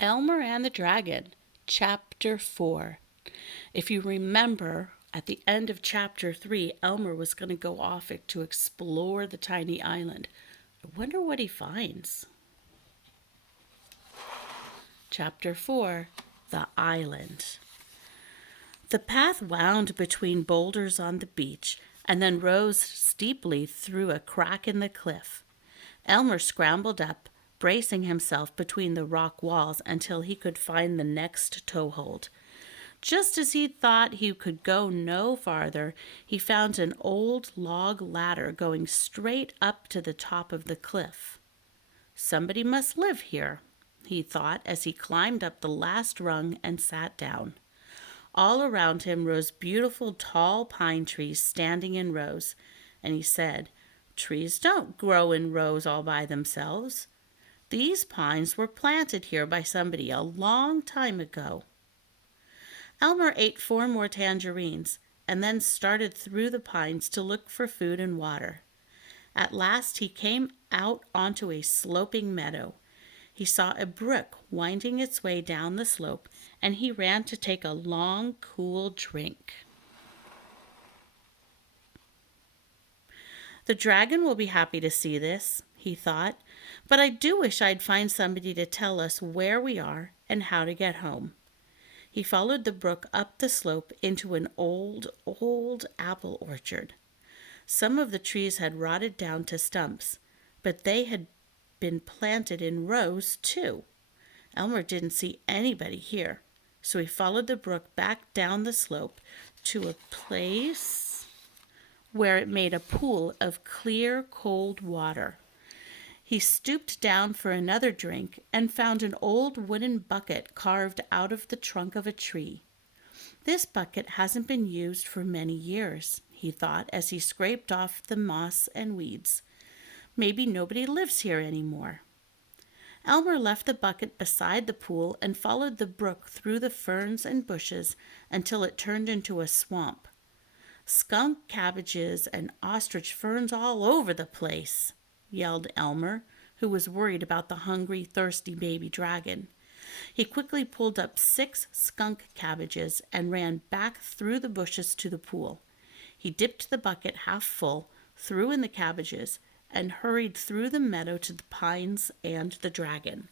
Elmer and the Dragon, Chapter 4. If you remember, at the end of Chapter 3, Elmer was going to go off to explore the tiny island. I wonder what he finds. Chapter 4, The Island. The path wound between boulders on the beach and then rose steeply through a crack in the cliff. Elmer scrambled up, bracing himself between the rock walls until he could find the next toehold. Just as he thought he could go no farther, he found an old log ladder going straight up to the top of the cliff. Somebody must live here, he thought as he climbed up the last rung and sat down. All around him rose beautiful tall pine trees standing in rows, and he said, "Trees don't grow in rows all by themselves. These pines were planted here by somebody a long time ago." Elmer ate 4 more tangerines and then started through the pines to look for food and water. At last he came out onto a sloping meadow. He saw a brook winding its way down the slope, and he ran to take a long, cool drink. The dragon will be happy to see this, he thought, but I do wish I'd find somebody to tell us where we are and how to get home. He followed the brook up the slope into an old apple orchard. Some of the trees had rotted down to stumps, but they had been planted in rows too. Elmer didn't see anybody here, so he followed the brook back down the slope to a place where it made a pool of clear, cold water. He stooped down for another drink and found an old wooden bucket carved out of the trunk of a tree. This bucket hasn't been used for many years, he thought as he scraped off the moss and weeds. Maybe nobody lives here anymore. Elmer left the bucket beside the pool and followed the brook through the ferns and bushes until it turned into a swamp. "Skunk cabbages and ostrich ferns all over the place," yelled Elmer, who was worried about the hungry, thirsty baby dragon. He quickly pulled up 6 skunk cabbages and ran back through the bushes to the pool. He dipped the bucket half full, threw in the cabbages, and hurried through the meadow to the pines and the dragon.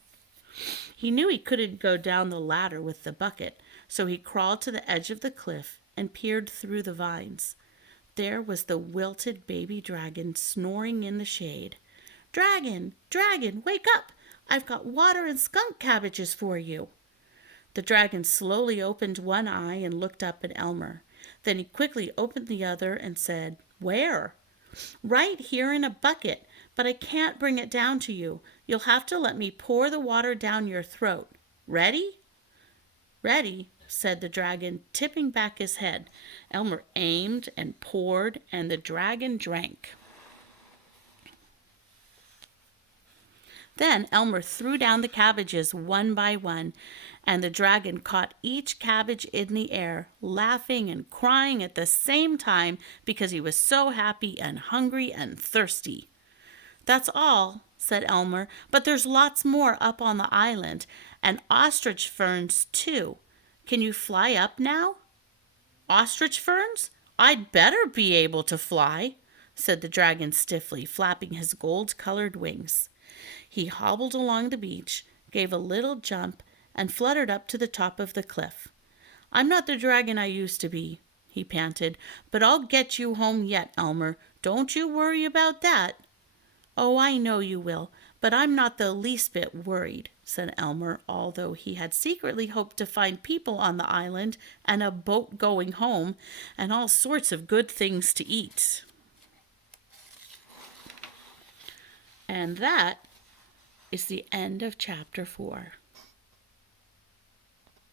He knew he couldn't go down the ladder with the bucket, so he crawled to the edge of the cliff and peered through the vines. There was the wilted baby dragon snoring in the shade. "Dragon, dragon, wake up! I've got water and skunk cabbages for you." The dragon slowly opened one eye and looked up at Elmer. Then he quickly opened the other and said, "Where?" "Right here in a bucket, but I can't bring it down to you. You'll have to let me pour the water down your throat. Ready?" "Ready," said the dragon, tipping back his head. Elmer aimed and poured, and the dragon drank. Then Elmer threw down the cabbages one by one, and the dragon caught each cabbage in the air, laughing and crying at the same time because he was so happy and hungry and thirsty. "That's all," said Elmer, "but there's lots more up on the island, and ostrich ferns too. Can you fly up now?" "Ostrich ferns? I'd better be able to fly," said the dragon stiffly, flapping his gold-colored wings. He hobbled along the beach, gave a little jump, and fluttered up to the top of the cliff. "I'm not the dragon I used to be," he panted, "but I'll get you home yet, Elmer. Don't you worry about that." "Oh, I know you will, but I'm not the least bit worried," said Elmer, although he had secretly hoped to find people on the island and a boat going home and all sorts of good things to eat. And that is the end of Chapter 4.